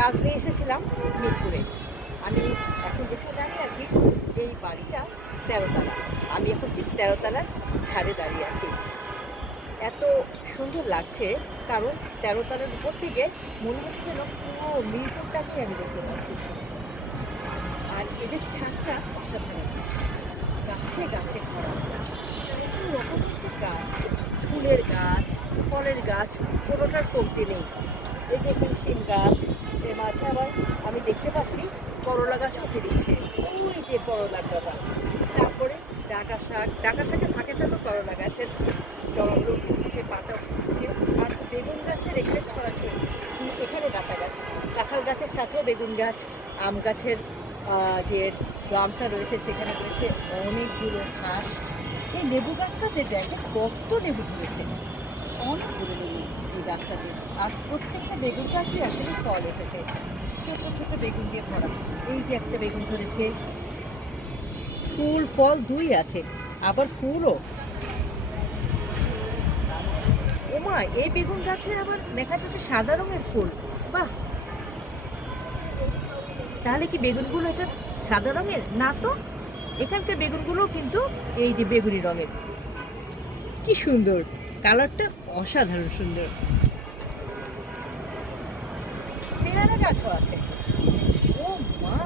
কাজ নিয়ে এসেছিলাম মিরপুরে। আমি এখন যেখানে দাঁড়িয়ে আছি এই বাড়িটা ১৩ তালা। আমি এখন ঠিক ১৩ তালার ছাদে দাঁড়িয়ে আছি। এত সুন্দর লাগছে কারণ ১৩ তালার উপর থেকে মনে হচ্ছে যেন পুরো মিরপুরটাকেই আমি দেখতে পাচ্ছি। আর এদের ছাদটা অসাধারণ, গাছে গাছে ভরা। কত রকমের যে গাছ, ফুলের গাছ, ফলের গাছ, কোনোটার কমতি নেই। এই যে এখানে শিম গাছ, এর মাঝে আবার আমি দেখতে পাচ্ছি করলা গাছও বেরিয়েছে। ওই যে করলার ডাটা, তারপরে ডাঁটা শাকের ফাঁকে থাকা করলা গাছের ডগাগুলো উঠছে, পাতা উঠছে। আর বেগুন গাছের এখানে ছড়াছড়ি, এখানে ডাঁটা গাছ, কাঁঠাল গাছের সাথেও বেগুন গাছ, আম গাছের যে ড্রামটা রয়েছে সেখানে রয়েছে অনেকগুলো হাঁস। এই লেবু গাছটাতে দেখে কত লেবু ধরেছে, অনেকগুলো লেবু এই গাছটাতে। আর প্রত্যেকটা বেগুন গাছই আসলে ফল এসেছে, ছোট ছোট বেগুন দিয়ে ভরা। এই যে একটা বেগুন ধরেছে, ফুল ফল দুই আছে, আবার ফুলও। ওমা, এই বেগুন গাছে আবার দেখা যাচ্ছে সাদা রঙের ফুল। বাহ, তাহলে কি বেগুনগুলো এটা সাদা রঙের না? তো এখানকার বেগুনগুলো কিন্তু এই যে বেগুনি রঙের। কি সুন্দর কালারটা, অসাধারণ সুন্দর। পেয়ারা গাছও আছে। ও মা,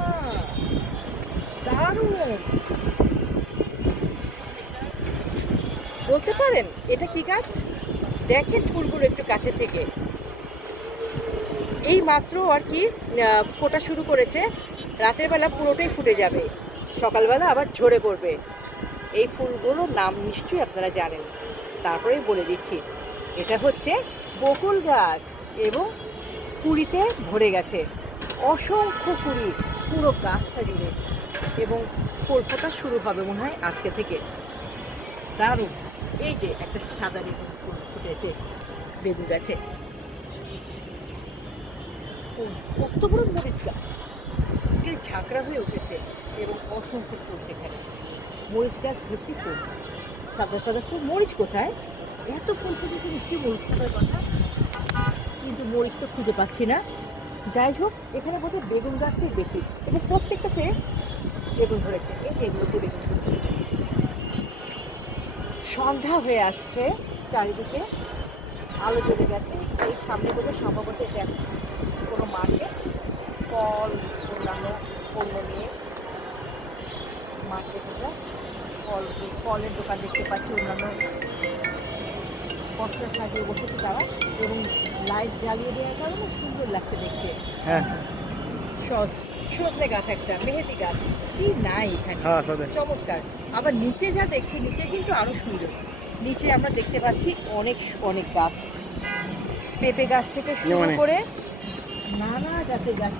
দারুণ! বলতে পারেন এটা কি গাছ? দেখেন ফুলগুলো একটু কাছে থেকে। এই মাত্র আর কি ফোটা শুরু করেছে, রাতের বেলা পুরোটাই ফুটে যাবে, সকালবেলা আবার ঝরে পড়বে। এই ফুলগুলোর নাম নিশ্চয়ই আপনারা জানেন, তারপরেই বলে দিচ্ছি। এটা হচ্ছে বকুল গাছ এবং কুড়িতে ভরে গেছে, অসংখ্য কুড়ি পুরো গাছটা জুড়ে, এবং ফুল ফোটা শুরু হবে মনে হয় আজকে থেকে। দারুণ! এই যে একটা সাদা বেগুন ফুল ফুটেছে বেগুন গাছে। কত বড় মরিচ গাছ, এখানে ঝাঁকড়া হয়ে উঠেছে এবং অসংখ্য ফুল সেখানে। মরিচ গাছ ভর্তি ফুল, সাদা সাদা ফুল। মরিচ কোথায়? এত ফুল ফুটেছে, নিশ্চয়ই মরিচ থাকার কথা, কিন্তু মরিচ তো খুঁজে পাচ্ছি না। যাই হোক, এখানে বোধহয় বেগুন গাছটাই বেশি এবং প্রত্যেকটাতে বেগুন ধরেছে। এই যে এগুলোতে বেগুন ধরেছে। সন্ধ্যা হয়ে আসছে, চারিদিকে আলো জ্বলে গেছে। এই সামনে বোধহয় সম্ভবত এটা কোনো মার্কেট, ফল অন্যান্য পণ্য নিয়ে মার্কেট। এটা ফলের দোকান দেখতে পাচ্ছি, অন্যান্য পথটা সাজিয়ে বসেছে তারা, এবং লাইট জ্বালিয়ে দেওয়ার কারণে সুন্দর লাগছে দেখতে। হ্যাঁ, সজনে গাছ, একটা মেহেদি গাছ, কি নাই এখানে, চমৎকার। আবার নিচে যা দেখছি, নিচে কিন্তু আরো সুন্দর। নিচে আমরা দেখতে পাচ্ছি অনেক অনেক গাছ, পেঁপে গাছ থেকে শুরু করে নানা জাতের গাছ।